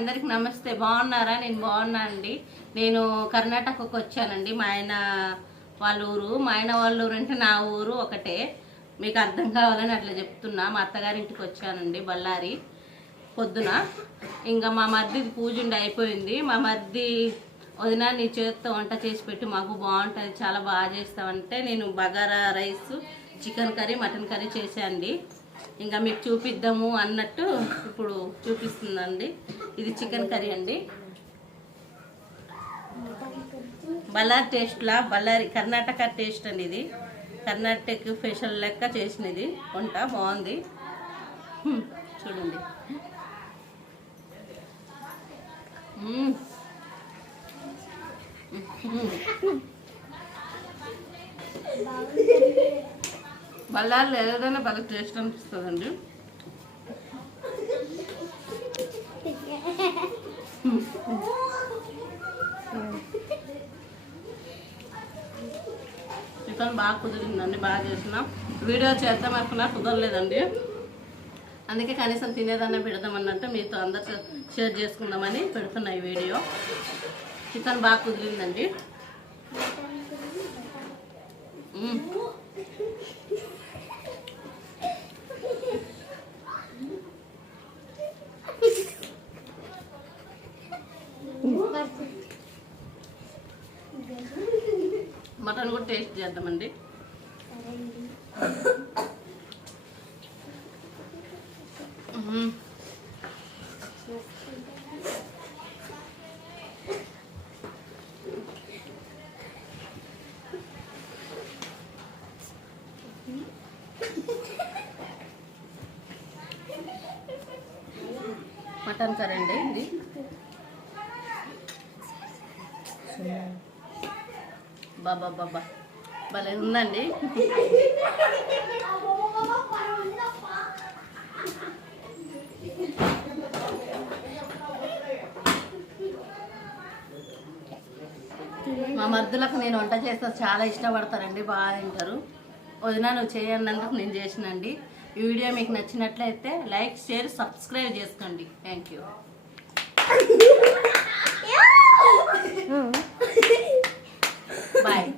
అందరికి నమస్తే. బాగున్నారా? నేను బాగున్నా అండి. నేను కర్ణాటకకు వచ్చానండి. మా ఆయన వాళ్ళ ఊరు. మా ఆయన వాళ్ళ ఊరు అంటే నా ఊరు ఒకటే. మీకు అర్థం కావాలని అట్లా చెప్తున్నా. మా అత్తగారింటికి వచ్చానండి బళ్ళారి పొద్దున. ఇంకా మా మరిది పూజ ఉండి అయిపోయింది. మా మరిది వదిన నీ చేతితో వంట చేసి పెట్టి మాకు బాగుంటుంది, చాలా బాగా చేస్తామంటే నేను bagara rice, chicken curry, mutton curry చేశాండి. ఇంకా మీకు చూపిద్దాము అన్నట్టు ఇప్పుడు చూపిస్తుందండి. ఇది చికెన్ కర్రీ అండి. బళ్ళారి టేస్ట్లా, బళ్ళారి కర్ణాటక టేస్ట్ అండి. ఇది కర్ణాటక స్పెషల్ లెక్క చేసినది వంట. బాగుంది చూడండి. బళ్ళారిలో ఏదైనా బాగా టేస్ట్ అనిపిస్తుందండి. చికెన్ బాగా కుదిరిందండి, బాగా చేసిన. వీడియో చేద్దాం అనుకున్నా కుదరలేదండి. అందుకే కనీసం తినేదన్నా పెడదామన్నట్టు మీతో అందరు షేర్ చేసుకుందామని పెడుతున్నా ఈ వీడియో. చికెన్ బాగా కుదిరిందండి. మటన్ కూడా టేస్ట్ చేద్దామండి. మటన్ కర్రీ అండి ఇది. బాబా బాబా భలే ఉందండి. మా మర్దులకు నేను వంట చేస్తా, చాలా ఇష్టపడతారండి, బాగా తింటారు. వదిన నువ్వు చేయన్నందుకు నేను చేసినండి. ఈ వీడియో మీకు నచ్చినట్లయితే లైక్, షేర్, సబ్స్క్రైబ్ చేసుకోండి. Thank you. బాయ్.